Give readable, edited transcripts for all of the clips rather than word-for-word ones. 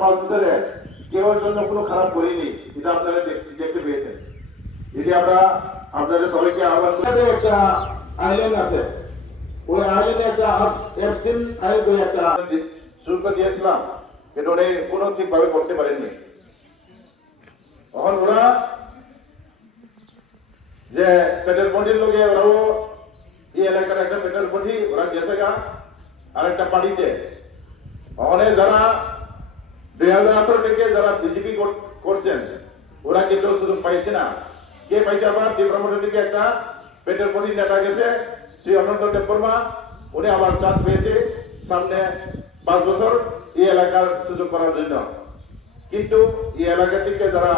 5 বছরে কেউ জন্য কোনো খারাপ করিনি, এটা আপনারা দেখতে পেয়েছেন। যদি আমরা আপনাদের সবাইকে আহ্বান করি, একটা আইল্যান্ড আছে, ওই আইল্যান্ডে একটা এফসিন আইল্যান্ড একটা শুরু করে দিয়েছিলাম, কিন্তু ওরা কোনো ঠিকভাবে করতে পারেননি। এখন ওরা যে পেট্রোল পন্ডির লোকে ওরাও এই এলাকার একটা পেট্রোল পন্ডি ওরা গেছে গা আর একটা পানিতে। ওখানে যারা 2018 থেকে যারা বিজেপি করছেন ওরা কিন্তু সুযোগ পাইছে না। কে পাইছে? আবার তীব্রমোটর থেকে একটা পেট্রোল পন্ডি নেতা গেছে, শ্রী অনন্ত দেববর্মা, উনি আবার চান্স পেয়েছে সামনে 5 বছর এই এলাকার সুযোগ করার জন্য। কিন্তু এই এলাকা থেকে যারা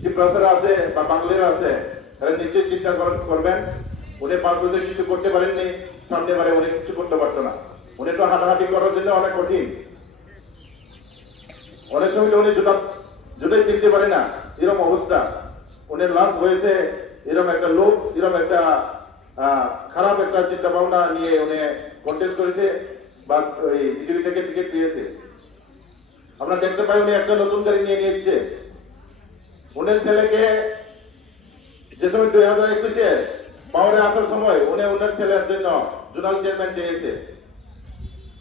ত্রিপ্রাসারা আছে বা বাংলারা আছে তারা নিশ্চয়ই চিন্তা করবেন, উনি 5 বছর কিছু করতে পারেননি, সামনে বারে উনি কিছু করতে পারতো না। উনি তো হাঁটাহাঁটি করার জন্য অনেক কঠিন, অনেক সময় উনি জুতাই কিনতে পারে না, এরকম অবস্থা। উনি লাস্ট হয়েছে এরকম একটা লোক, এরকম একটা খারাপ একটা চিন্তা ভাবনা নিয়ে উনি কন্টেস্ট করেছে বা ওই বিজেপি থেকে টিকিট পেয়েছে। আমরা দেখতে পাই উনি একটা নতুন গাড়ি নিয়ে নিয়েছে। উনের ছেলেকে যে সময় 2021-এ পাওয়ারে আসার সময় উনি উনার ছেলের জন্য জোনাল চেয়ারম্যান চেয়েছে,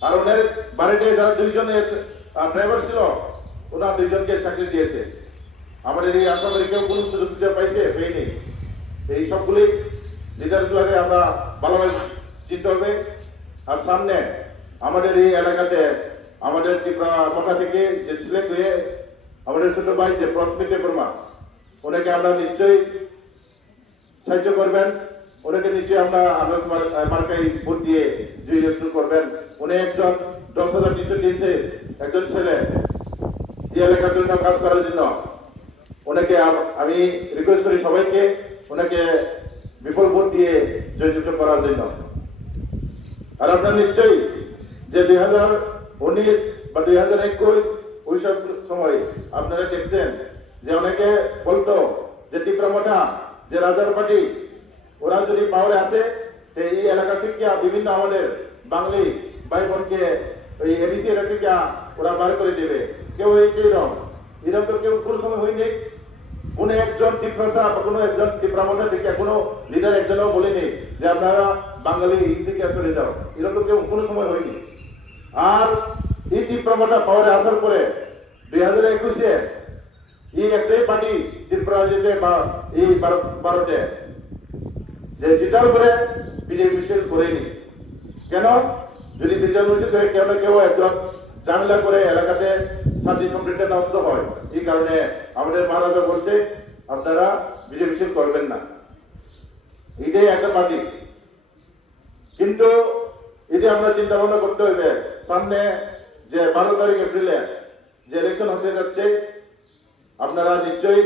আর ওনার বাড়িতে যারা 2 জন ড্রাইভার ছিল ওনার 2 জনকে চাকরি দিয়েছে। আমাদের এই আসামের কেউ কোনো সুযোগ দিতে পাইছে? পেয়নি। এই সবগুলি লিডারগুলোকে আমরা ভালোভাবে চিনতে হবে। আর সামনে আমাদের এই এলাকাতে আমাদের ত্রিপুরা মোটা থেকে যে সিলেক্ট হয়ে আমাদের ছোট ভাই যে প্রস্মিত বর্মা, ওনাকে আমরা নিশ্চয়ই সাহায্য করবেন, ওনাকে নিশ্চয়ই আমরা মার্কাই ভোট দিয়ে জয়যুক্ত করবেন। উনি একজন 10,000 কিছু দিয়েছে একজন ছেলে এই এলাকার জন্য কাজ করার জন্য। ওনাকে আমি রিকোয়েস্ট করি সবাইকে ওনাকে বিপুল ভোট দিয়ে জয়যুক্ত করার জন্য। আর আপনার নিশ্চয়ই যে 2019 বা 2021 ওইসব সময় আপনারা দেখছেন যে অনেকে বলতো যে ত্রিপুরা যে রাজার পার্টি ওরা যদি পাওয়ারে আসে এই এলাকা থেকে বিভিন্ন আমাদের বাঙালি ভাই বোনকে ওই এবিসি এলাকা থেকে ওরা বার করে দেবে। কেউ হয়েছে এরকম তো কেউ কোনো সময় হয়নি। কোনো একজন ত্রিপ্রাসা বা কোনো একজন ত্রিপুরা থেকে কোনো লিডার একজনও বলেনি যে আপনারা বাঙালি থেকে চলে যাও, এরকম কেউ কোনো সময় হয়নি। আর এই ত্রিপুরা পাওয়ারে আসার পরে 2021-এ এই একটাই পার্টি ত্রিপুরা যেতে বা এই ভারতে যে যেটার উপরে বিজেপি মিছিল করেনি। কেন? যদি বিজেপি মিছিল করে কেউ না কেউ একজন ঝামেলা করে এলাকাতে শান্তি সম্প্রীতি নষ্ট হয়, এই কারণে আমাদের মহারাজা বলছে আপনারা বিজেপি মিছিল করবেন না। এটাই একটা পার্টি। কিন্তু এটি আমরা চিন্তা ভাবনা করতে হবে, সামনে যে 12 তারিখ এপ্রিলে যে ইলেকশন হতে যাচ্ছে আপনারা নিশ্চয়ই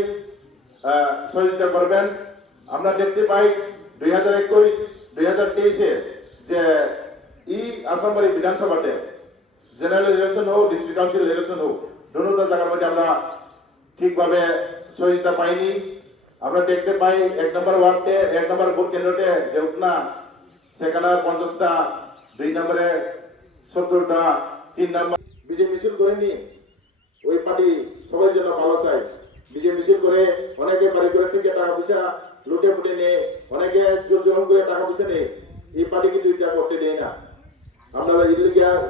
সহযোগিতা করবেন। আমরা দেখতে পাই 2021, 2023-এ যে আসামবাড়ি বিধানসভাতে জেনারেল ইলেকশন হোক, ডিস্ট্রিক্ট কাউন্সিল ইলেকশন হোক, দুটো জায়গার মধ্যে আমরা ঠিকভাবে সহযোগিতা পাইনি। আমরা দেখতে পাই 1 নম্বর ওয়ার্ডে 1 নম্বর ভোট কেন্দ্রতে যে উঠনা সেখানে 50টা, 2 নম্বরে 70টা, 3 নম্বর বিজেপি মিছিল করেনি। ওই পার্টি সবার জন্য ভালো চাই। বিজেপি মিছিল করে অনেকে বাড়ি করে থেকে টাকা পয়সা লুটে ফুটে নিয়ে, অনেকে জোর জোর করে টাকা পয়সা নিয়ে, এই পার্টি কিন্তু এটা করতে দেয় না। আমরা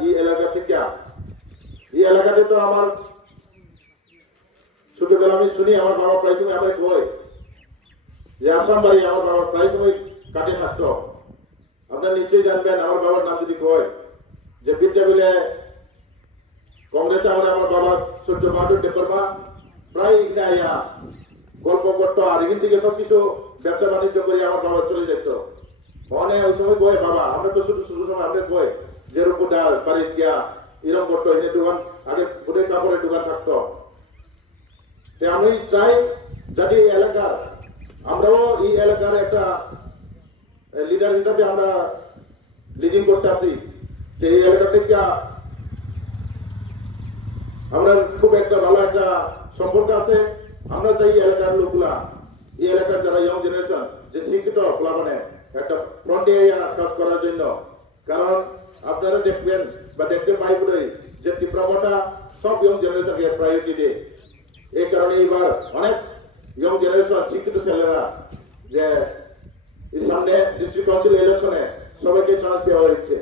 এই এলাকা থেকে এই এলাকাতে তো আমার ছোটবেলা আমি শুনি আমার বাবা প্রায় সময় আমাকে কয় যে আশ্রম বাড়ি আমার বাবা প্রায় সময় কাটে থাকতো। আপনারা নিশ্চয়ই জানবেন আমার বাবার নাম যদি কয় যে বিদ্যাবিলে কংগ্রেসে আমার বাবা সূর্য বাহাদুর দেববর্মা প্রায় এখানে আইয়া গল্প করতো, আর এখান থেকে সবকিছু ব্যবসা বাণিজ্য করে আমার বাবা চলে যেত। অনেক ওই সময় কয় বাবা আমরা তো শুধু সময় আপনি কয় যে এরকম ডাল বাড়ির গিয়া এরকম করতো, এনে দোকান আগে ফুটের কাপড়ের দোকান থাকতো। আমি চাই যাতে এই এলাকার আমরাও এই এলাকার একটা লিডার হিসাবে আমরা লিডিং করতে আসি, যে এই এলাকা থেকে আমরা খুব একটা ভালো একটা সম্পর্ক আছে। আমরা চাই এলাকার লোকগুলা, এই এলাকার যারা ইয়ং জেনারেশন যে শিক্ষিত মানে একটা ফ্রন্টে কাজ করার জন্য। কারণ আপনারা দেখবেন বা দেখতে পাই বলে যে তীব্রমাটা সব ইয়ং জেনারেশনকে প্রায়োরিটি দেয়। এই কারণে এইবার অনেক ইয়ং জেনারেশন শিক্ষিত ছেলেরা যে এই সামনে ডিস্ট্রিক্ট কাউন্সিল ইলেকশনে সবাইকে চান্স দেওয়া হচ্ছে।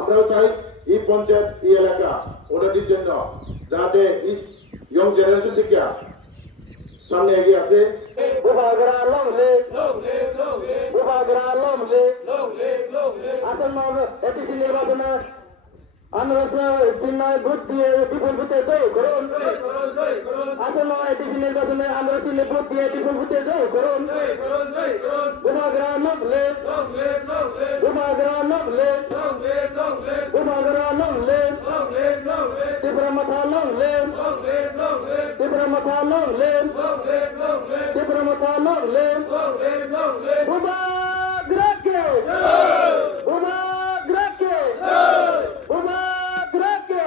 আমরাও চাই এই পঞ্চায়েত এই এলাকা উন্নতির জন্য যাতে এই ইয়ং জেনারেশন থেকে সামনে এগিয়ে আসে। আসন্ন এটিসি নির্বাচনে আমরা চিহ্নয় ভোট দিয়ে বিপুল ভোটে জয় করুন। আসন্ন এটিসি নির্বাচনে আমরা চিহ্নে ভোট দিয়ে বিপুল ভোটে জয় করুন। উমাগ্রা নগলে উমাগ্রা নগলে উমাগ্রা নগলে ত্রিপুরা মাথা নগলে ত্রিপুরা মাথা নগলে ত্রিপুরা মাথা নগলে উমাগ্রাকে উমাগ্রাকে উমাগ্রাকে